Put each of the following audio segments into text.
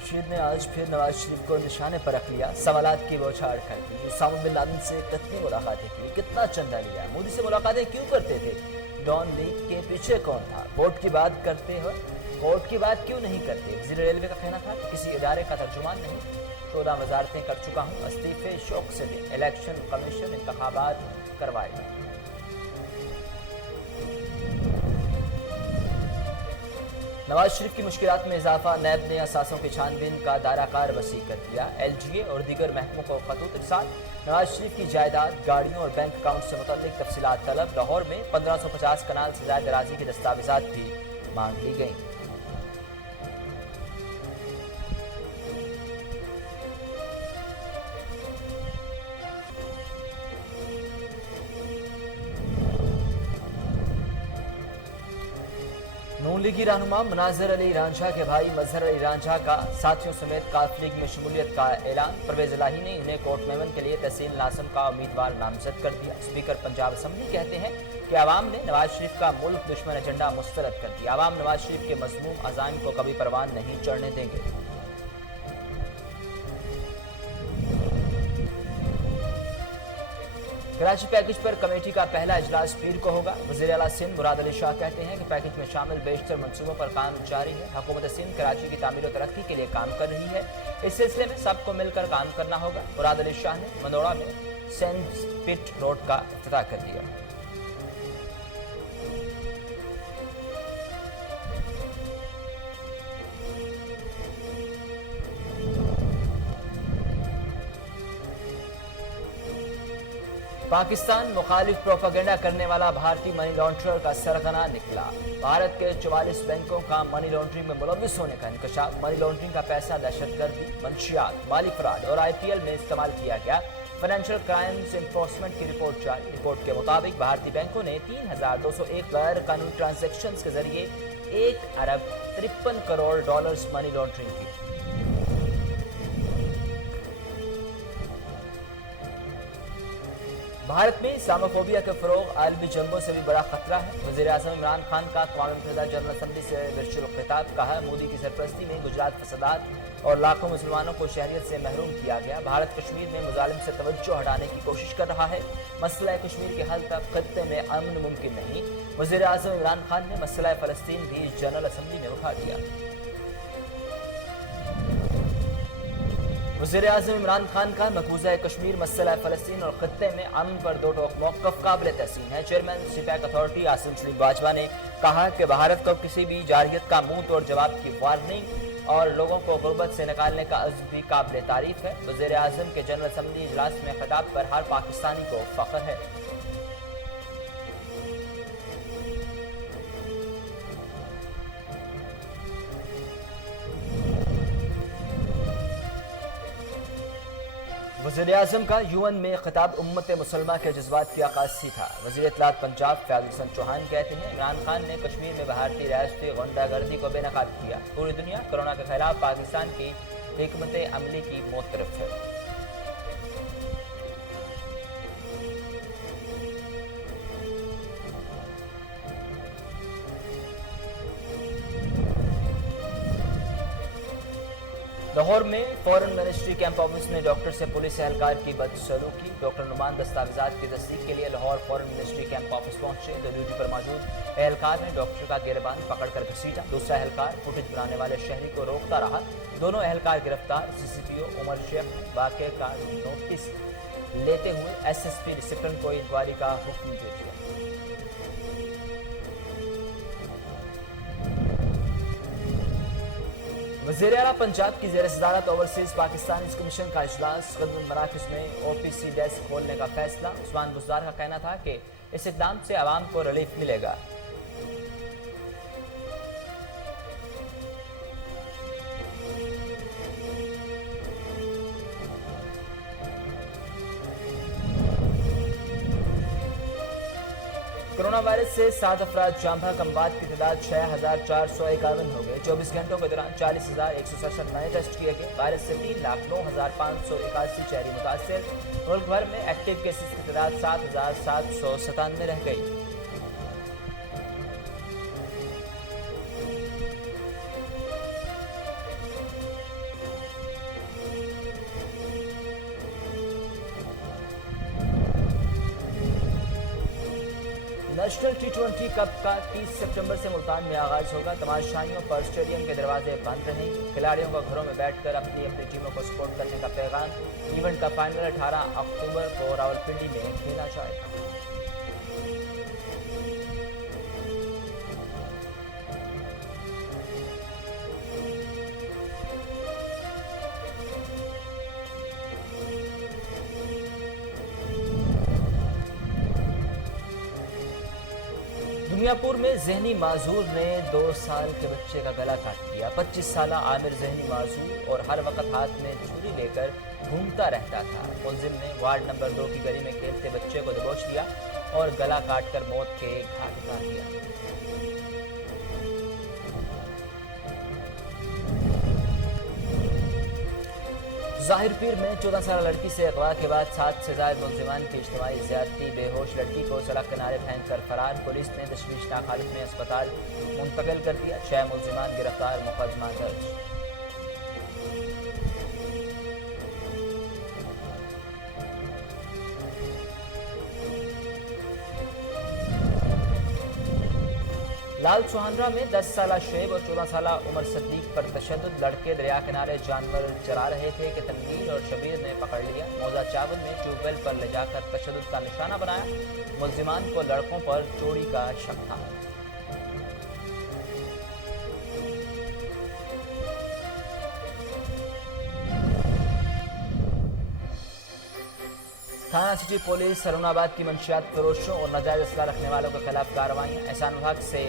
रशीद ने आज फिर नवाज शरीफ को निशाने पर रख लिया। सवालात की बौछार कर दी। उसामा बिन लादेन से कितनी मुलाकातें की, कितना चंदा लिया, मोदी से मुलाकातें क्यों करते थे, डॉन लीग के पीछे कौन था, वोट की बात करते हो, वोट की बात क्यों नहीं करते। वज़ीर रेलवे का कहना था कि किसी इदारे का तर्जुमान नहीं, 14 वजारतें कर चुका हूँ, इस्तीफे शौक से दें, इलेक्शन कमीशन इंतखाबात करवाएगा। नवाज शरीफ की मुश्किलात में इजाफा। नैब ने असासों की छानबीन का दायराकार वसी कर दिया। LGA और दीगर महकमों को खतूत इरसाल। नवाज शरीफ की जायदाद, गाड़ियों और बैंक अकाउंट से मुतल्लिक तफसीलात तलब। लाहौर में 1550 कनाल से ज्यादा अराजी की दस्तावेजात भी मांग ली गई। नून लीगी रहनुमा मुनाज़िर अली रांझा के भाई मजहर अली रांझा का साथियों समेत काफ लीग में शमूलियत का ऐलान। परवेज इलाही ने उन्हें कोर्ट मेमन के लिए तहसील नासम का उम्मीदवार नामजद कर दिया। स्पीकर पंजाब असम्बली कहते हैं कि आवाम ने नवाज शरीफ का मुल्क दुश्मन एजेंडा मुस्तरद कर दिया। आवाम नवाज शरीफ के मज़मूम अज़ाइम को कभी परवान नहीं चढ़ने देंगे। कराची पैकेज पर कमेटी का पहला इजलास पीर को होगा। वज़ीर आला सिंध मुराद अली शाह कहते हैं कि पैकेज में शामिल बेशतर मंसूबों पर काम जारी है। हुकूमत सिंध कराची की तामीर और तरक्की के लिए काम कर रही है। इस सिलसिले में सबको मिलकर काम करना होगा। मुराद अली शाह ने मंदोड़ा में सेंट पिट रोड का इफ्तिताह कर दिया। पाकिस्तान मुखालिफ प्रोपेगेंडा करने वाला भारतीय मनी लॉन्ड्रर का सरगना निकला। भारत के 44 बैंकों का मनी लॉन्ड्रिंग में मुलविस होने का इंकशाफ। मनी लॉन्ड्रिंग का पैसा दहशतगर्दी, मंशियात, माली फ्रॉड और IPL में इस्तेमाल किया गया। फाइनेंशियल क्राइम्स एनफोर्समेंट की रिपोर्ट जारी। रिपोर्ट के मुताबिक भारतीय बैंकों ने 3201 गैर कानूनी ट्रांजैक्शन के जरिए 1 अरब 53 करोड़ डॉलर्स मनी लॉन्ड्रिंग की। भारत में इस्लामोफोबिया के फरोग आलमी जंगों से भी बड़ा खतरा है। वज़ीर आज़म इमरान खान का अक़वाम मुत्तहिदा जनरल असम्बली से वर्चुअल खिताब। कहा, मोदी की सरपरस्ती में गुजरात फसादात और लाखों मुसलमानों को शहरियत से महरूम किया गया। भारत कश्मीर में मुजालिम से तवज्जो हटाने की कोशिश कर रहा है। मसला कश्मीर के हल तक खत्ते में अमन मुमकिन नहीं। वज़ीर आज़म इमरान खान ने मसला फ़लस्तीन भी जनरल असम्बली में उठा दिया। वज़ीर आज़म इमरान खान का मकबूजा कश्मीर, मसला फ़लस्तीन और खत्ते में अमन पर दो टोक मौक़िफ़ काबिल तहसीन है। Chairman CPEC authority Asim Salim Bajwa ने कहा कि भारत को किसी भी जारहियत का मुंह तोड़ जवाब की वार्निंग और लोगों को गुर्बत से निकालने का अज़्म भी काबिल तारीफ है। वज़ीर आज़म के जनरल असम्बली इजलास में खिताब पर हर पाकिस्तानी को फ़ख्र है। वज़ीर आज़म का UN में खिताब उम्मत मुसलमा के जज्बात की अक्कासी था। वज़ीर इत्तलात पंजाब फैज़ल हसन चौहान कहते हैं, इमरान खान ने कश्मीर में भारतीय रियासती गुंडागर्दी को बेनकाब किया। पूरी दुनिया कोरोना के खिलाफ पाकिस्तान की हिकमत अमली की मोतरफ है। लाहौर में फॉरेन मिनिस्ट्री कैंप ऑफिस में डॉक्टर से पुलिस एहलकार की बदसलूकी। डॉक्टर नुमान दस्तावेजात की तस्दीक के लिए Lahore foreign ministry camp office पहुंचे। ड्यूटी पर मौजूद एहलकार ने डॉक्टर का गिरबान पकड़कर घसीटा। दूसरा एहलकार फुटेज बनाने वाले शहरी को रोकता रहा। दोनों एहलकार गिरफ्तार। CCPO उमर शेख ने वाक़े का नोटिस लेते हुए SSP डिसिप्लिन को इंक्वायरी का हुक्म दे दिया। वज़ीर आला पंजाब की ज़ेर सदारत ओवरसीज़ पाकिस्तानी कमीशन का इजलास। खिदमत मराकज़ में OPC डेस्क खोलने का फैसला। उस्मान बुज़दार का कहना था कि इस इक़दाम से आवाम को रिलीफ मिलेगा। कोरोना वायरस से 7 अफराद जाम भाग। अमवात की तादाद 6451 हो गई। 24 घंटों के दौरान 40,167 नए टेस्ट किए गए। वायरस से 3,09,581 शहरी मुतासिर। मुल्क भर में एक्टिव केसेस की तादाद 7,797 रह गई। نیشنل ٹی20 کپ کا 30 ستمبر سے ملتان میں آغاز ہوگا۔ تماشائیوں پر اسٹیڈیم کے دروازے بند رہیں گے۔ کھلاڑیوں کو گھروں میں بیٹھ کر اپنی ٹیموں کو سپورٹ کرنے کا پیغام۔ ایونٹ کا فائنل 18 اکتوبر کو راولپنڈی میں کھیلا جائے گا۔ دنیا پور میں ذہنی معذور نے 2 سال کے بچے کا گلا کاٹ دیا۔ 25 سالہ عامر ذہنی معذور اور ہر وقت ہاتھ میں چھری لے کر گھومتا رہتا تھا۔ ملزم نے وارڈ نمبر 2 کی گلی میں کھیلتے بچے کو دبوچ لیا اور گلا کاٹ کر موت کے گھاٹ اتار دیا۔ ظاہر پیر میں 14 سالہ لڑکی سے اغوا کے بعد 7 سے زائد ملزمان کی اجتماعی زیادتی۔ بے ہوش لڑکی کو سڑک کنارے پھینک کر فرار۔ پولیس نے تشویشناک حالت میں اسپتال منتقل کر دیا۔ 6 ملزمان گرفتار، مقدمہ درج۔ لال سوہندرا میں 10 سالہ شعیب اور 14 سالہ عمر صدیق پر تشدد۔ لڑکے دریا کنارے جانور چرا رہے تھے کہ تنویر اور شبیر نے پکڑ لیا۔ موزہ چاول میں ٹیوب ویل پر لے جا کر تشدد کا نشانہ بنایا۔ ملزمان کو لڑکوں پر چوری کا شک تھا۔ تھانہ سٹی پولیس ہرون آباد کی منشیات فروشوں اور ناجائز اسلحہ رکھنے والوں کے خلاف کارروائیاں۔ احسان الحق سے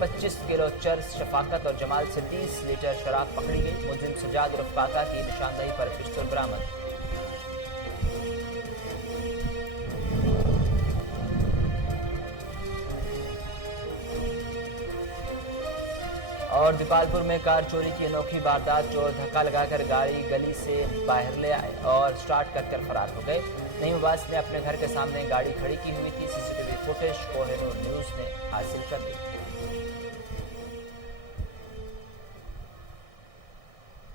25 کلو چرس، شفاقت اور جمال سے 30 لیٹر شراب پکڑی گئی۔ ملزم سجاد عرف کاکا کی نشاندہی پر پستول برآمد۔ اور دیپال پور میں کار چوری کی انوکھی واردات۔ چور دھکا لگا کر گاڑی گلی سے باہر لے آئے اور سٹارٹ کر فرار ہو گئے۔ نعیم عباس نے اپنے گھر کے سامنے گاڑی کھڑی کی ہوئی تھی۔ سی C T V footage Koh Noor news نے حاصل کر لی۔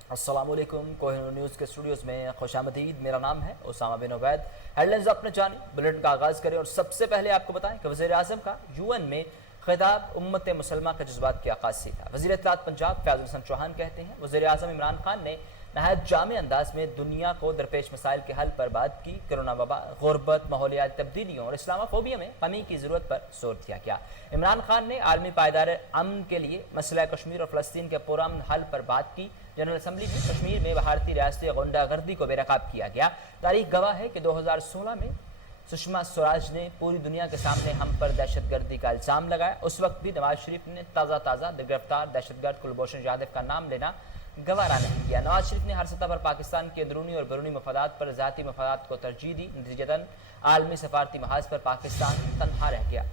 السلام علیکم، کوہ نور نیوز کے اسٹوڈیوز میں خوش آمدید۔ میرا نام ہے اسامہ بن عبید۔ ہیڈ لائنز اپنے جانب بلیٹن کا آغاز کریں اور سب سے پہلے آپ کو بتائیں کہ وزیر اعظم کا UN میں خطاب امت مسلمہ کے جذبات کی عکاسی تھا۔ وزیر اطلاعات پنجاب فیاض الحسن چوہان کہتے ہیں وزیر اعظم عمران خان نے نہایت جامع انداز میں دنیا کو درپیش مسائل کے حل پر بات کی۔ کرونا وبا، غربت، ماحولیاتی تبدیلیوں اور اسلامو فوبیا میں کمی کی ضرورت پر زور دیا گیا۔ عمران خان نے عالمی پائیدار امن کے لیے مسئلہ کشمیر اور فلسطین کے پرامن حل پر بات کی۔ جنرل اسمبلی میں کشمیر میں بھارتی ریاستی غنڈہ گردی کو بے نقاب کیا گیا۔ تاریخ گواہ ہے کہ 2016 میں سشما سوراج نے پوری دنیا کے سامنے ہم پر دہشت گردی کا الزام لگایا۔ اس وقت بھی نواز شریف نے تازہ گرفتار دہشت گرد کلبھوشن یادو کا نام لینا گوارا نہیں کیا۔ نواز شریف نے ہر سطح پر پاکستان کے اندرونی اور بیرونی مفادات پر ذاتی مفادات کو ترجیح دی۔ نتیجتاً عالمی سفارتی محاذ پر پاکستان تنہا رہ گیا۔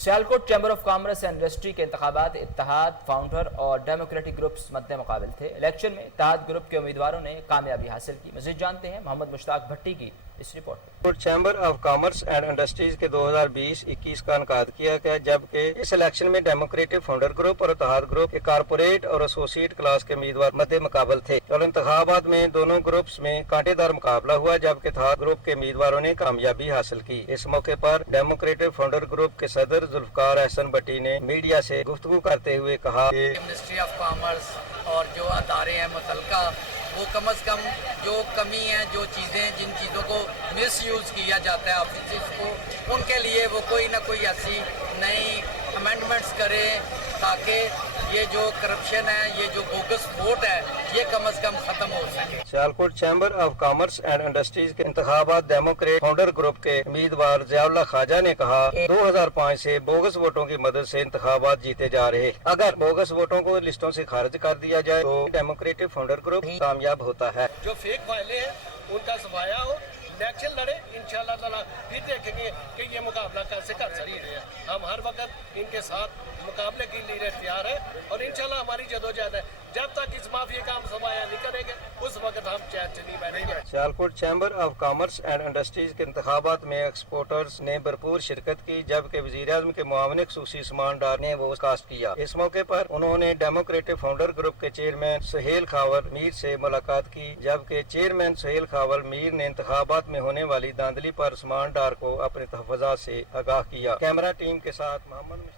Sialkot chamber of commerce and industry کے انتخابات اتحاد، فاؤنڈر اور ڈیموکریٹک گروپس مد مقابل تھے۔ الیکشن میں اتحاد گروپ کے امیدواروں نے کامیابی حاصل کی۔ مزید جانتے ہیں محمد مشتاق بھٹی کی اس report. Chamber of commerce and industries کے 2020-21 کا انعقاد کیا گیا، جبکہ اس الیکشن میں ڈیموکریٹک فاؤنڈر گروپ اور اتحاد گروپ کے کارپوریٹ اور ایسوسیٹ کلاس کے امیدوار مد مقابل تھے۔ اور انتخابات میں دونوں گروپس میں کانٹے دار مقابلہ ہوا، جبکہ اتحاد گروپ کے امیدواروں نے کامیابی حاصل کی۔ اس موقع پر ڈیموکریٹک فاؤنڈر گروپ کے صدر ذوالفقار احسن بٹی نے میڈیا سے گفتگو کرتے ہوئے کہا کہ منسٹری آف کامرس اور جو ادارے ہیں متعلقہ وہ کم از کم جو کمی ہے، جو چیزیں جن چیزوں کو مس یوز کیا جاتا ہے آفیسز کو، ان کے لیے وہ کوئی نہ کوئی ایسی نئی امینڈمنٹس کرے تاکہ یہ جو کرپشن ہے، یہ جو بوگس ووٹ ہے، یہ کم از کم ختم ہو سکے۔ Sialkot chamber of commerce and industries کے انتخابات ڈیموکریٹ فاؤنڈر گروپ کے امیدوار ضیاء اللہ خواجہ نے کہا کہ 2005 سے بوگس ووٹوں کی مدد سے انتخابات جیتے جا رہے۔ اگر بوگس ووٹوں کو لسٹوں سے خارج کر دیا جائے تو ڈیموکریٹک فاؤنڈر گروپ کامیاب ہوتا ہے۔ جو فیک فائلیں ہیں ان کا صفایا ہو، الیکشن لڑے، انشاءاللہ تعالیٰ پھر دیکھیں گے کہ یہ مقابلہ کیسے کر سکتے ہیں۔ ہم ہر وقت ان के साथ मुकाबले के लिए तैयार है और इंशाल्लाह हमारी जदोजहद है। जब तक इस माफिया का हम सफाया नहीं करेंगे उस वक्त हम चैन से नहीं बैठेंगे। Sialkot chamber of commerce and industries के इंतखाबात में एक्सपोर्टर्स ने भरपूर शिरकत की, जबकि वज़ीर-ए-आज़म के मुआविन खसूसी सामानदार ने वो कास्ट किया। इस मौके पर उन्होंने डेमोक्रेटिक फाउंडर ग्रुप के चेयरमैन सुहेल खावर मीर से मुलाकात की, जबकि चेयरमैन सुहेल खावर मीर ने इंतखाबात में होने वाली धांधली पर सामानदार को अपने तहफ़्फ़ुज़ात से आगाह किया। कैमरा टीम के साथ Mohammad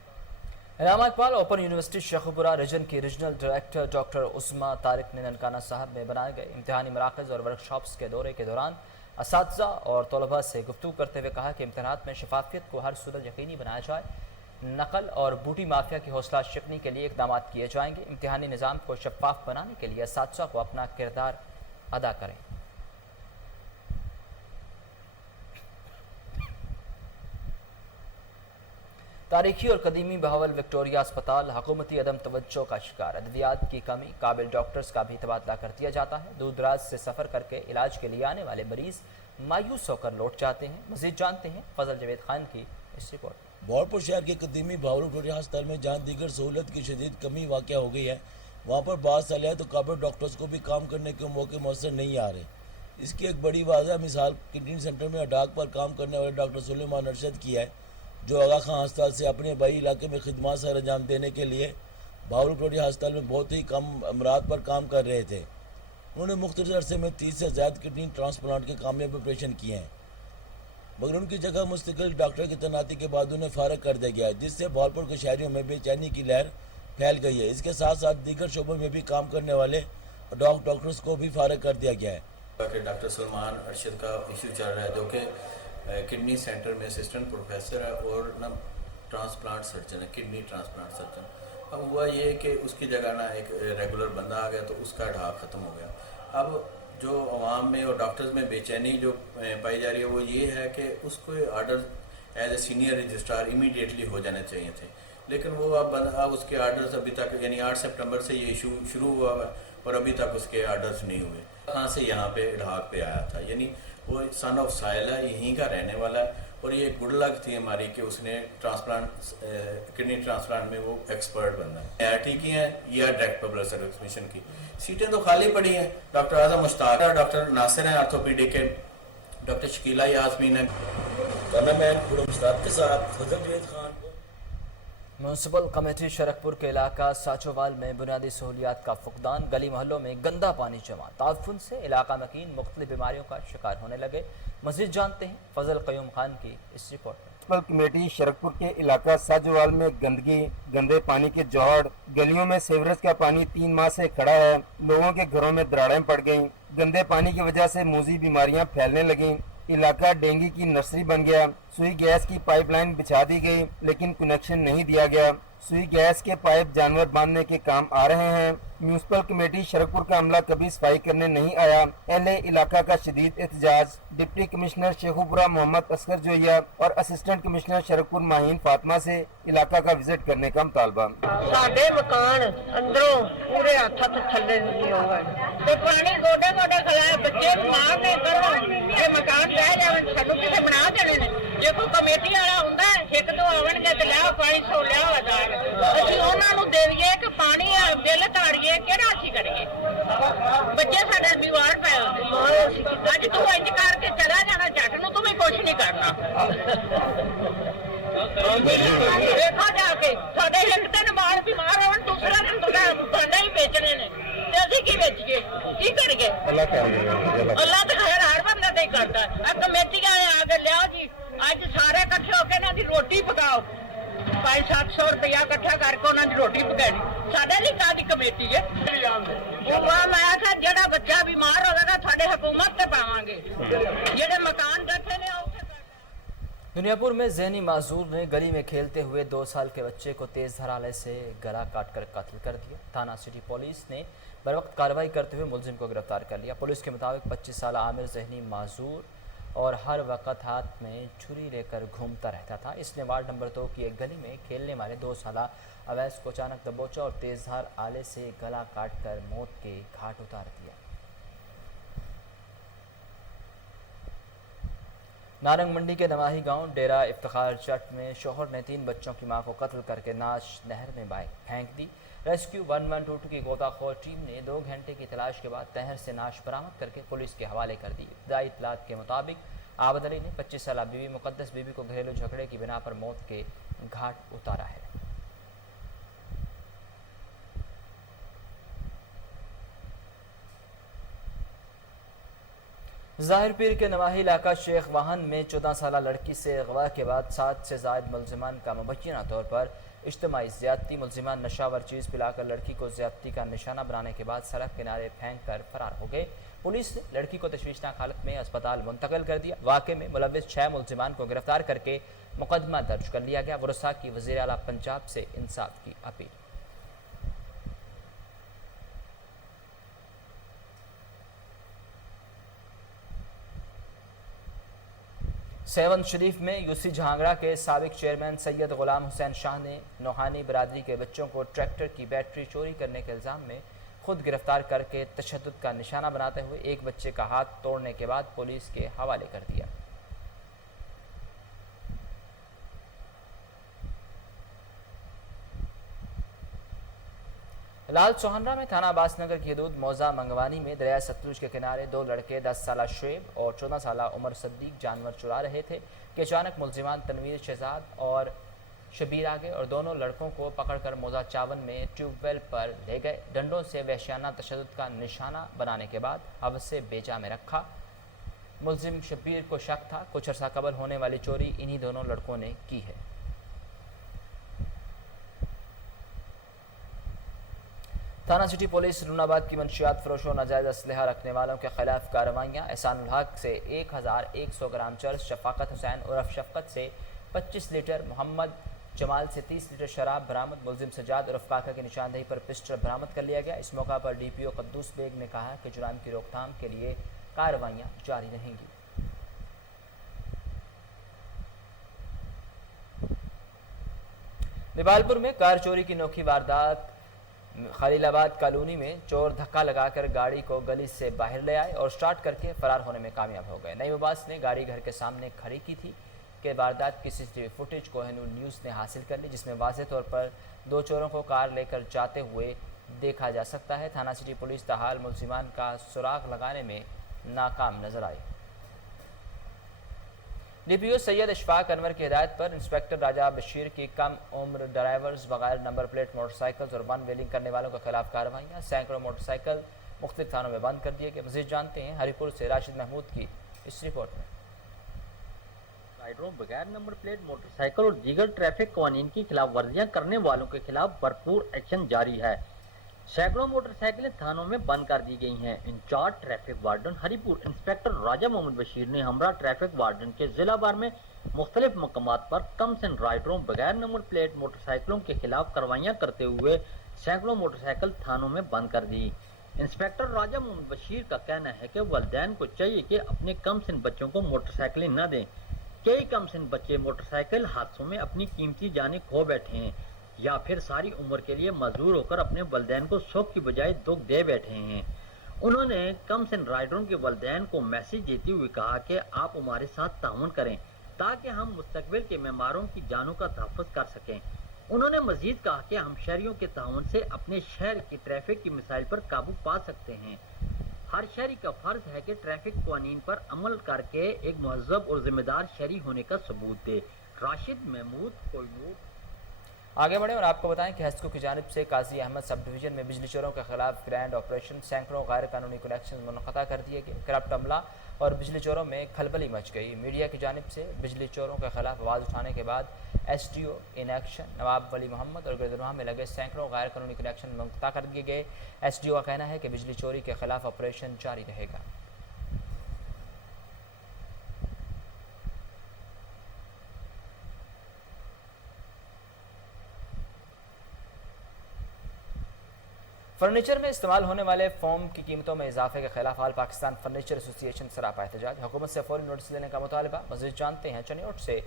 Inam Iqbal open university Sheikhupura region की regional director doctor Usma Tariq ने ननकाना साहब में बनाए गए इम्तिहानी मराकज़ और वर्कशॉप्स के दौरे के दौरान असातिज़ा और तलबा से गुफ्तगू करते हुए कहा कि इम्तिहानात में शफाफियत को हर सूरत यकीनी बनाया जाए, नकल और बूटी माफिया की हौसला शिकनी के लिए इकदाम किए जाएंगे। इम्तिहानी निज़ाम को शफाफ बनाने के लिए असातिज़ा को अपना किरदार अदा करें। तारीखी और कदीमी बहावल विक्टोरिया अस्पताल हुकूमती अदम तवज्जो का शिकार, अद्वियात की कमी, काबिल डॉक्टर्स का भी तबादला कर दिया जाता है। दूर दराज से सफ़र करके इलाज के लिए आने वाले मरीज मायूस होकर लौट जाते हैं। मज़ीद जानते हैं फजल जवेद खान की इस रिपोर्ट। बहावलपुर शहर के कदीमी बहावल विक्टोरिया अस्पताल में जहाँ दीगर सहूलत की शदीद कमी वाक़ हो गई है, वहाँ पर बात साल है तो काबिल डॉक्टर्स को भी काम करने के मौके मौसर नहीं आ रहे। इसकी एक बड़ी वाज़ह मिसाल कैंटीन सेंटर में अडाक पर काम करने वाले डॉक्टर सुलेमान अरशद की है, जो आगा खां अस्पताल से अपने बई इलाके में खिदमत सर अंजाम देने के लिए बहावल विक्टोरिया अस्पताल में बहुत ही कम अमरात पर काम कर रहे थे। उन्होंने मुख्तलिफ अरसे में 30 से ज़्यादा किडनी ट्रांसप्लांट के कामयाब ऑपरेशन किए हैं, मगर उनकी जगह मुस्तकिल डॉक्टर की तैनाती के बाद उन्हें फारग कर दिया गया, जिससे बहावलपुर के शहरियों में बेचैनी की लहर फैल गई है। इसके साथ साथ दीगर शोबों में भी काम करने वाले डॉक्टर्स को भी फारग कर दिया गया है। डॉक्टर सुलेमान अरशद का इशू चल रहा है, जो कि किडनी सेंटर में असिस्टेंट प्रोफेसर है और ना ट्रांसप्लांट सर्जन है, किडनी ट्रांसप्लांट सर्जन। अब हुआ ये कि उसकी जगह ना एक रेगुलर बंदा आ गया तो उसका ढाक ख़त्म हो गया। अब जो आवाम में और डॉक्टर्स में बेचैनी जो पाई जा रही है वो ये है कि उसको order as a senior registrar immediately हो जाने चाहिए थे, लेकिन वो अब उसके आर्डर्स अभी तक, यानी 8 सितंबर से ये इशू शुरू हुआ है और अभी तक उसके आर्डर्स नहीं हुए। कहाँ से यहाँ पे ढाक पे आया था, यानी वो सन ऑफ साइल है, यहीं का रहने वाला है और ये गुड लक थी हमारी कि उसने ट्रांसप्लांट किडनी ट्रांसप्लांट में वो एक्सपर्ट बनना है। ठीक ही है या डायरेक्ट पब्लिक सर्विस मिशन की सीटें तो खाली पड़ी हैं। डॉक्टर आजम मुश्ताक है, डॉक्टर नासिर हैं आर्थोपीडिक के, डॉक्टर शकीला यास्मीन है। कैमरामैन खुरम मुश्ताक के साथ फजल जवेद खान। म्यूनसिपल कमेटी शरकपुर के इलाका साचोवाल में बुनियादी सहूलियात का फुकदान, गली मोहल्लों में गंदा पानी जमा, ताफुन से इलाका मकीन मुख्तलिफ बीमारियों का शिकार होने लगे। मज़ीद जानते हैं फजल क़यूम खान की इस रिपोर्ट में। म्यूनसिपल कमेटी शरकपुर के इलाका साचोवाल में गंदगी, गंदे पानी के जौहड़, गलियों में सीवरेज का पानी 3 माह से खड़ा है, लोगों के घरों में दरारें पड़ गईं, गंदे पानी की वजह से मूजी बीमारियां फैलने लगीं, इलाका डेंगू की नर्सरी बन गया। सुई गैस की पाइपलाइन बिछा दी गई लेकिन कनेक्शन नहीं दिया गया। सुई गैस के पाइप जानवर बांधने के काम आ रहे हैं। म्यूनसिपल कमेटी शरकपुर का अमला कभी सफाई करने नहीं आया। एलए इलाका का शदीद एहतजाज। डिप्टी कमिश्नर शेखुपुरा मोहम्मद असगर जोया और असिस्टेंट कमिश्नर शरकपुर माहीन फातिमा से इलाका का विजिट करने का मुतालबा। साडे मकान अंदरों पूरे हथ थले हो गए ते पानी गोडे गोडे खलाया, बच्चे बीमार ने, ये मकान रह जावन सानू किसे बना देने ने। जे कोई कमेटी वाला हुंदा एक दो आवणगे ते लिया पानी सो लिया हजार ਅਸੀਂ ਉਹਨਾਂ ਨੂੰ ਦੇਈਏ ਕਿ ਪਾਣੀ ਬਿੱਲ ਤਾੜੀਏ, ਕਿਹੜਾ ਅਸੀਂ ਕਰੀਏ? ਬੱਚੇ ਸਾਡੇ ਬਿਮਾਰ ਪਏ ਹੋਏ। ਅੱਜ ਤੂੰ ਇੰਜ ਕਰਕੇ ਚਲਾ ਜਾਣਾ, ਜੱਟ ਨੂੰ ਤੂੰ ਵੀ ਕੁਝ ਨਹੀਂ ਕਰਨਾ। ਦੇਖੋ ਜਾ ਕੇ ਸਾਡੇ ਇੱਕ ਦਿਨ ਬਾਅਦ ਬਿਮਾਰ ਹੋਣ, ਦੂਸਰਾ ਦਿਨ ਤੁਹਾਡਾ ਹੀ ਵੇਚਣੇ ਨੇ ਤੇ ਅਸੀਂ ਕੀ ਵੇਚੀਏ, ਕੀ ਕਰੀਏ? ਅੱਲਾ ਤਾਂ ਖੈਰ ਹਰ ਬੰਦਾ ਤੇ ਹੀ ਕਰਦਾ। ਆ ਕਮੇਟੀਆਂ ਆ ਕੇ ਲਿਆਓ ਜੀ, ਅੱਜ ਸਾਰੇ ਇਕੱਠੇ ਹੋ ਕੇ ਇਹਨਾਂ ਦੀ ਰੋਟੀ ਪਕਾਓ। 500-700 रुपया इकट्ठा करके उन्होंने रोटी पकानी। साढ़े लिए कादी कमेटी है। मैं आखा जेड़ा बच्चा बीमार होगा थोड़े हुकूमत से पावांगे, जेड़े मकान बैठे ने। दुनियापुर में ज़हनी माजूर ने गली में खेलते हुए 2 साल के बच्चे को तेज धराले से गला काटकर कत्ल कर दिया। थाना सिटी पुलिस ने बरवक्त कार्रवाई करते हुए मुलजिम को गिरफ्तार कर लिया। पुलिस के मुताबिक 25 साल आमिर ज़हनी माजूर और हर वक्त हाथ में छुरी लेकर घूमता रहता था। इसने वार्ड नंबर 2 की एक गली में खेलने वाले 2 साल अवैस को अचानक दबोचा और तेजधार आले से गला काटकर मौत के घाट उतार दिया। नारंग मंडी के नवाही गांव डेरा इफ्तिखार जट में शोहर ने 3 बच्चों की मां को कत्ल करके नाश नहर में फेंक दी। रेस्क्यू 1122 की गोताखोर टीम ने 2 घंटे की तलाश के बाद नहर से नाश बरामद करके पुलिस के हवाले कर दी। इब्तदाई इत्तलात के मुताबिक आबद अली ने 25 साल बीवी मुकद्दस बीबी को घरेलू झगड़े की बिना पर मौत के घाट उतारा है। ज़ाहिर पीर के नवाही इलाका शेख वाहन में 14 साल लड़की से अगवा के बाद 7 से ज़ायद मुलजिमान का मुबैना तौर पर इज्तिमाई ज़्यादती। मुलजिमान नशावर चीज़ पिलाकर लड़की को ज़्यादती का निशाना बनाने के बाद सड़क किनारे फेंक कर फरार हो गए। पुलिस ने लड़की को तशवीशनाक हालत में अस्पताल मुंतकिल कर दिया। वाक़े में मुलव्विस 6 मुलजिमान को गिरफ्तार करके मुकदमा दर्ज कर लिया गया। वुरसा की वज़ीर आला पंजाब से इंसाफ की अपील। सेवन शरीफ में यूसी झांगड़ा के साबिक चेयरमैन सैयद गुलाम हुसैन शाह ने नौहानी बरादरी के बच्चों को ट्रैक्टर की बैटरी चोरी करने के इल्ज़ाम में खुद गिरफ्तार करके तशद्दुद का निशाना बनाते हुए एक बच्चे का हाथ तोड़ने के बाद पुलिस के हवाले कर दिया। लाल सोहनरा में थाना अब्बास नगर की हदूद मौजा मंगवानी में दरिया सतलुज के किनारे 2 लड़के 10 साल शुएब और 14 साल उमर सद्दीक जानवर चुरा रहे थे कि अचानक मुलजिमान तनवीर शहजाद और शबीर आ गए और दोनों लड़कों को पकड़कर मौजा चावन में ट्यूबवेल पर ले गए। डंडों से वहशियाना तशद्दुद का निशाना बनाने के बाद अब से बेजा में रखा। मुलजिम शबीर को शक था कुछ अर्सा कबल होने वाली चोरी इन्हीं दोनों लड़कों ने की है। थाना सिटी पुलिस रूनाबाद की मंशियात फरोश और नाजायज असलहा रखने वालों के खिलाफ कार्रवाइयाँ। एहसानुल हक से 1100 ग्राम चर्स, शफाकत हुसैन उर्फ शफकत से 25 लीटर, मोहम्मद जमाल से 30 लीटर शराब बरामद। मुलजिम सजाद उर्फ काका की निशानदेही पर पिस्टल बरामद कर लिया गया। इस मौका पर DPO कद्दूस बेग ने कहा कि जुराम की रोकथाम के लिए कार्रवाइयाँ जारी रहेंगी। निबालपुर में कार चोरी की नोखी वारदात। खलीलाबाद कॉलोनी में चोर धक्का लगाकर गाड़ी को गली से बाहर ले आए और स्टार्ट करके फरार होने में कामयाब हो गए। नईम अब्बास ने गाड़ी घर के सामने खड़ी की थी कि वारदात की CCTV फुटेज कोहिनूर न्यूज़ ने हासिल कर ली, जिसमें वाज़ेह तौर पर 2 चोरों को कार लेकर जाते हुए देखा जा सकता है। थाना सिटी पुलिस ताहाल मुलजिमान का सुराग लगाने में नाकाम नजर आई। DPO सैयद इशफाक अनवर की हिदायत पर इंस्पेक्टर राजा बशीर की कम उम्र ड्राइवर्स, बगैर नंबर प्लेट मोटरसाइकिल्स और वन व्हीलिंग करने वालों के खिलाफ कार्रवाइयाँ। सैकड़ों मोटरसाइकिल मुख्तलिफ थानों में बंद कर दिए गए। मज़ीद जानते हैं हरिपुर से राशिद महमूद की इस रिपोर्ट में। राइडरों, बगैर नंबर प्लेट मोटरसाइकिल और दीगर ट्रैफिक कानून की खिलाफ वर्जियां करने वालों के खिलाफ भरपूर एक्शन जारी है। सैकड़ों मोटरसाइकिलें थानों में बंद कर दी गई हैं। Incharge traffic warden Haripur inspector Raja Mohammad Bashir ने हमरा ट्रैफिक वार्डन के जिला भर में मुख्तलिफ मकामात पर कम से राइडरों, बगैर नंबर प्लेट मोटरसाइकिलों के खिलाफ कार्रवाइयां करते हुए सैकड़ों मोटरसाइकिल थानों में बंद कर दी। इंस्पेक्टर राजा मोहम्मद बशीर का कहना है कि वालिदैन को चाहिए कि अपने कम सिन बच्चों को मोटरसाइकिलें न दें। कई कम सिन बच्चे मोटरसाइकिल हादसों में अपनी कीमती जानें खो बैठे हैं या फिर सारी उम्र के लिए मजदूर होकर अपने वालिदैन को सुख की बजाय दुख दे बैठे हैं। उन्होंने कम सिन राइडरों के वालिदैन को मैसेज देते हुए कहा कि आप हमारे साथ ताउन करें ताकि हम मुस्तकबिल के मेहमारों की जानों का तहफ़्फ़ुज़ कर सकें। उन्होंने मजीद कहा कि हम शहरियों के ताउन से अपने शहर की ट्रैफिक की मिसाइल पर काबू पा सकते हैं। हर शहरी का फर्ज है कि ट्रैफिक कानून पर अमल करके एक महज़ब और जिम्मेदार शहरी होने का सबूत दे। राशिद महमूद, कोहिनूर। आगे बढ़े और आपको बताएं कि हेस्को की जानिब से काजी अहमद सब डिवीजन में बिजली चोरों के खिलाफ ग्रैंड ऑपरेशन, सैकड़ों गैर कानूनी कनेक्शन मुनक़ता कर दिए गए। करप्ट अमला और बिजली चोरों में खलबली मच गई। मीडिया की जानिब से बिजली चोरों के खिलाफ आवाज़ उठाने के बाद SDO इन एक्शन नवाब वली मोहम्मद और गिरदुनहा में लगे सैकड़ों गैर कानूनी कनेक्शन मुनक़ता कर दिए गए। SDO का कहना है कि बिजली चोरी के खिलाफ ऑपरेशन जारी रहेगा। फर्नीचर में इस्तेमाल होने वाले फोम की कीमतों में इजाफे के खिलाफ ऑल पाकिस्तान फर्नीचर एसोसिएशन सरापा एहतजाज। हुकूमत से फौरी नोटिस लेने का मुतालबा। मज़ीद जानते हैं चनियोट से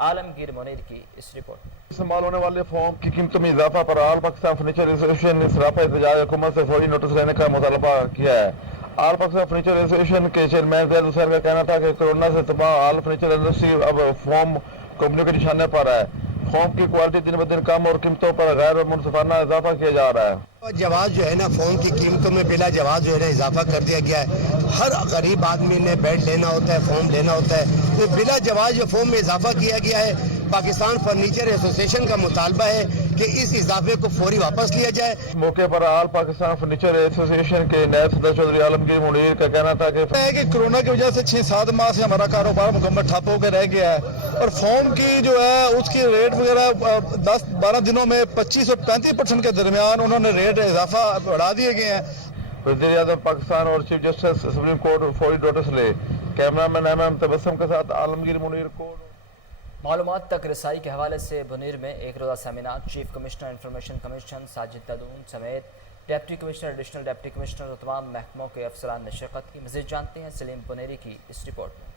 आलमगीर मुनीर की इस रिपोर्ट में। इस्तेमाल होने वाले फोम की कीमतों में इजाफा पर ऑल पाकिस्तान फर्नीचर एसोसिएशन ने सरापा एहतजाज हुकूमत से फौरी नोटिस लेने का मुतालबा किया है। आल पाकिस्तान फर्नीचर एसोसिएशन के चेयरमैन फैजल हुसैन का कहना था कि कोरोना से तबाह आल फर्नीचर इंडस्ट्री अब फोम कंपनियों के निशाने पर है। फोम की क्वालिटी दिन ब दिन कम और कीमतों पर गैर मुनसिफाना इजाफा किया जा रहा है। जवाब जो है ना, फोम की कीमतों में बिला जवाब जो है ना इजाफा कर दिया गया है। हर गरीब आदमी ने बेड लेना होता है, फोम लेना होता है, तो बिला जवाब जो फोम में इजाफा किया गया है, पाकिस्तान फर्नीचर एसोसिएशन का मुतालबा है कि इस इजाफे को फौरी वापस लिया जाए। मौके पर आल पाकिस्तान फर्नीचर एसोसिएशन के नायब सदर चौधरी आलमगीर मुनीर का कहना था कि कोरोना की वजह से 6-7 माह से हमारा कारोबार मुकम्मल ठप होकर रह गया है और फोम की जो है उसकी रेट वगैरह 10-12 दिनों में 25 और 35% के दरमियान उन्होंने रेट इजाफा बढ़ा दिए गए हैं। वज़ीर आज़म पाकिस्तान और चीफ जस्टिस सुप्रीम कोर्ट फौरी नोटिस ले। कैमरामैन एमएम तबस्सुम के साथ आलमगीर मुनीर को। मालूमात तक रसाई के हवाले से बुनीर में एक रोज़ा seminar chief commissioner information commission Sajid तदून समेत deputy commissioner, additional deputy commissioner और तमाम महकमों के अफसरान ने शिरकत की। मज़ीद जानते हैं सलीम बुनेरी की इस रिपोर्ट में।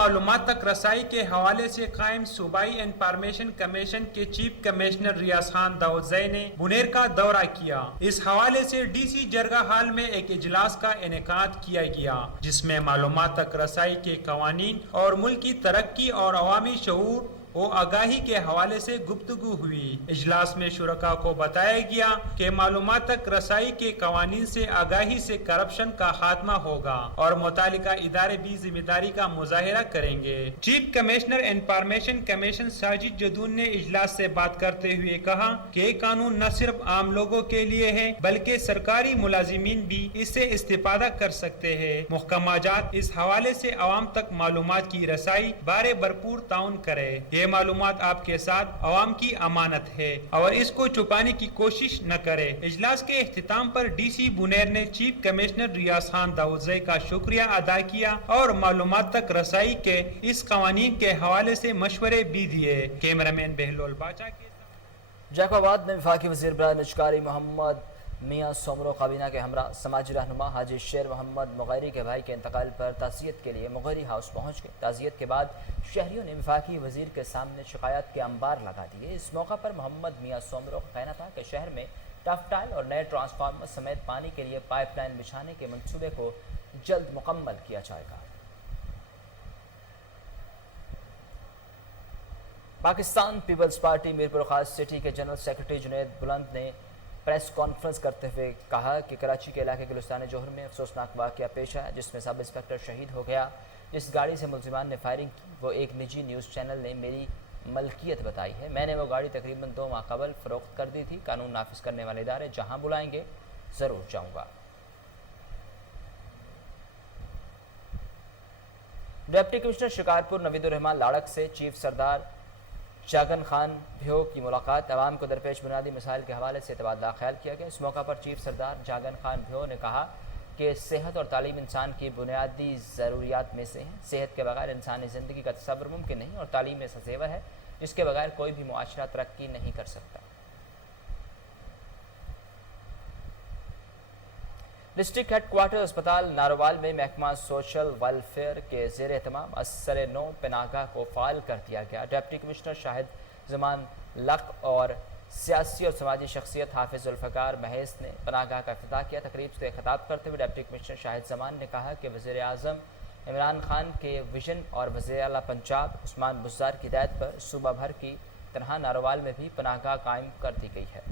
मालूमात तक रसाई के हवाले से कायम सूबाई इंफॉर्मेशन कमीशन के चीफ कमिश्नर रियाज खान दाऊदज़ई ने बुनेर का दौरा किया। इस हवाले से डीसी जरगा हाल में एक इजलास का इनेकाद किया गया, जिसमें मालूमात तक रसाई के कवानीन और मुल्क की तरक्की और अवामी शऊर और आगाही के हवाले से गुफ्तगू हुई। इजलास में शुरका को बताया गया कि मालूमात तक रसाई के कवानीन से आगाही से करप्शन का खात्मा होगा और मुतालिका इदारे भी जिम्मेदारी का मुजाहिरा करेंगे। Chief commissioner information commission Sajid Jadoon ने इजलास से बात करते हुए कहा कि ये कानून न सिर्फ आम लोगों के लिए है बल्कि सरकारी मुलाजिमीन भी इससे इस्तेफादा कर सकते हैं। मुहकमाजात इस हवाले से अवाम तक मालूमात की रसाई बारे भरपूर ताउन करे। ये मालूमात आपके साथ अवाम की अमानत है और इसको छुपाने की कोशिश न करे। इजलास के इख्तिताम पर डीसी बुनेर ने चीफ कमिश्नर रियाज खान दाऊदज़ई का शुक्रिया अदा किया और मालूमात तक रसाई के इस कवानीन के हवाले से मशवरे भी दिए। कैमरामैन बहलोल बाचा के जैकोबाद में वफाकी वज़ीर बराए निजकारी मोहम्मद मियाँ सोमरो काबीना के हमरा समाजी रहनुमा हाजी शेर मोहम्मद मुगैरी के भाई के इंतकाल पर ताज़ियत के लिए मुगैरी हाउस पहुँच गए। ताज़ियत के बाद शहरियों ने वफाकी वज़ीर के सामने शिकायत के अंबार लगा दिए। इस मौका पर मोहम्मद मियाँ सोमरो का कहना था कि शहर में टफ टाइल और नए ट्रांसफार्मर समेत पानी के लिए पाइपलाइन बिछाने के मंसूबे को जल्द मुकम्मल किया जाएगा। पाकिस्तान पीपल्स पार्टी मीरपुर खास सिटी के जनरल सेक्रेटरी जुनैद बुलंद ने प्रेस कॉन्फ्रेंस करते हुए कहा कि कराची के इलाके गुलिस्तान जोहर में अफसोसनाक वाक़या पेश आया, जिसमें सब इंस्पेक्टर शहीद हो गया। जिस गाड़ी से मुलजिमान ने फायरिंग की वो एक निजी न्यूज़ चैनल ने मेरी मलकियत बताई है। मैंने वो गाड़ी तकरीबन 2 माह कबल फ़रोख्त कर दी थी। कानून नाफिज करने वाले इदारे जहाँ बुलाएंगे ज़रूर जाऊँगा। डिप्टी कमिश्नर शिकारपुर नवीदुर रहमान लाड़क से चीफ सरदार जागन खान भ्यो की मुलाकात। अवाम को दरपेश बुनियादी मिसाइल के हवाले से तबादला ख्याल किया गया। इस मौका पर चीफ सरदार जागन खान भ्यो ने कहा कि सेहत और तालीम इंसान की बुनियादी ज़रूरियात में से हैं। सेहत के बगैर इंसानी ज़िंदगी का तसव्वुर मुमकिन नहीं और तालीम ऐसा ज़ेवर है जिसके बगैर कोई भी मुआशरा तरक्की नहीं कर सकता। डिस्ट्रिक्ट हेडक्वार्टर अस्पताल नारोवाल में महकमा सोशल वेलफेयर के ज़ेर एहतमाम असर नौ पनाहगाह को फ़ाल कर दिया गया। डिप्टी कमिश्नर शाहिद ज़मान लक और सियासी और समाजी शख्सियत हाफिज़ जुल्फ़िकार महेश ने पनाहगाह का इफ्तिताह किया। तकरीब से खिताब करते हुए डिप्टी कमिश्नर शाहिद ज़मान ने कहा कि वज़ीर आज़म इमरान खान के विजन और वज़ीर आला पंजाब उस्मान बुज़दार की हिदायत पर सूबा भर की तरह नारोवाल में भी पनाहगाह कायम कर दी गई है।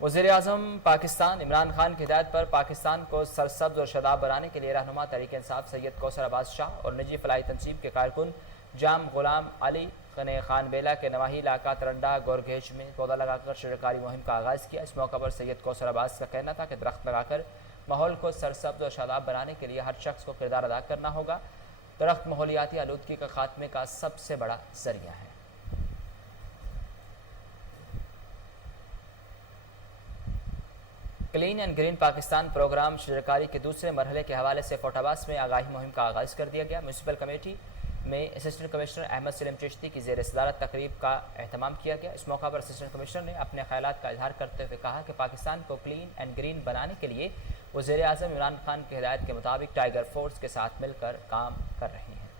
वज़ीर आज़म पाकिस्तान इमरान खान की हिदायत पर पाकिस्तान को सरसब्ज और शदाब बनाने के लिए रहनुमा तहरीक इंसाफ सैयद कौसर अब्बास शाह और निजी फलाही तंजीम के कारकुन जाम गुलाम अली कने खान बेला के नवाही इलाका तरंडा गोरगेज में पौधा लगाकर शिरकारी मुहिम का आगाज़ किया। इस मौका पर सैयद कौसर अब्बास का कहना था कि दरख्त लगाकर माहौल को सरसब्ज और शादाब बनाने के लिए हर शख्स को किरदार अदा करना होगा। दरख्त माहौलियाती आलूदगी का खात्मे का सबसे बड़ा जरिया है। Clean and green Pakistan programme शिरकारी के दूसरे मरहले के हवाले से फोटाबास में आगाही मुहिम का आगाज़ कर दिया गया। म्यूनसिपल कमेटी में असिस्टेंट कमिश्नर अहमद सलीम चिश्ती की ज़ेर सदारत तकरीब का एहतमाम किया गया। इस मौका पर असिस्टेंट कमिश्नर ने अपने ख्यालात का इजहार करते हुए कहा कि पाकिस्तान को क्लीन एंड ग्रीन बनाने के लिए वज़ीर आज़म इमरान खान की हिदायत के मुताबिक टाइगर फोर्स के साथ मिलकर काम कर रहे हैं।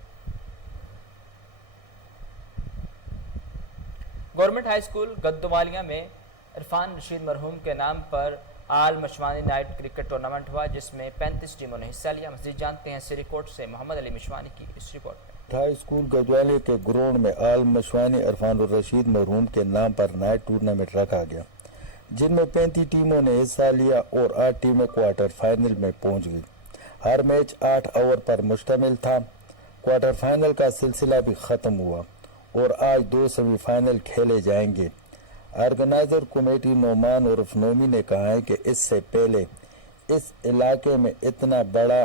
गवर्नमेंट हाई स्कूल गद्दुवालिया में عرفان رشید مرحوم کے نام پر آل مشوانی نائٹ کرکٹ ٹورنامنٹ ہوا جس میں 35 ٹیموں نے حصہ لیا. مزید جانتے ہیں سری کوٹ سے محمد علی مشوانی کی اس رپورٹ میں. ہائی اسکول گجوالے کے گراؤنڈ میں آل مشوانی عرفان الرشید مرحوم کے نام پر نائٹ ٹورنامنٹ رکھا گیا جن میں 35 ٹیموں نے حصہ لیا اور 8 ٹیمیں کوارٹر فائنل میں پہنچ گئی. ہر میچ 8 اوور پر مشتمل تھا. کوارٹر فائنل کا سلسلہ بھی ختم ہوا اور آج 2 سیمی فائنل کھیلے جائیں گے. آرگنائزر کمیٹی نعمان عرف نومی نے کہا ہے کہ اس سے پہلے اس علاقے میں اتنا بڑا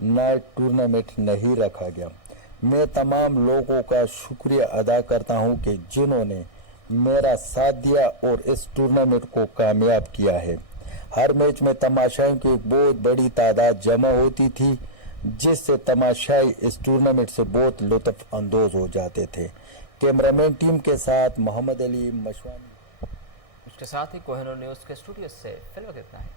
نائٹ ٹورنامنٹ نہیں رکھا گیا. میں تمام لوگوں کا شکریہ ادا کرتا ہوں کہ جنہوں نے میرا ساتھ دیا اور اس ٹورنامنٹ کو کامیاب کیا ہے. ہر میچ میں تماشائیوں کی ایک بہت بڑی تعداد جمع ہوتی تھی جس سے تماشائی اس ٹورنامنٹ سے بہت لطف اندوز ہو جاتے تھے. کیمرامین ٹیم کے ساتھ محمد علی مشوانی. اس کے ساتھ ہی کوہنور نیوز کے اسٹوڈیو سے فی الوقت اتنا ہے.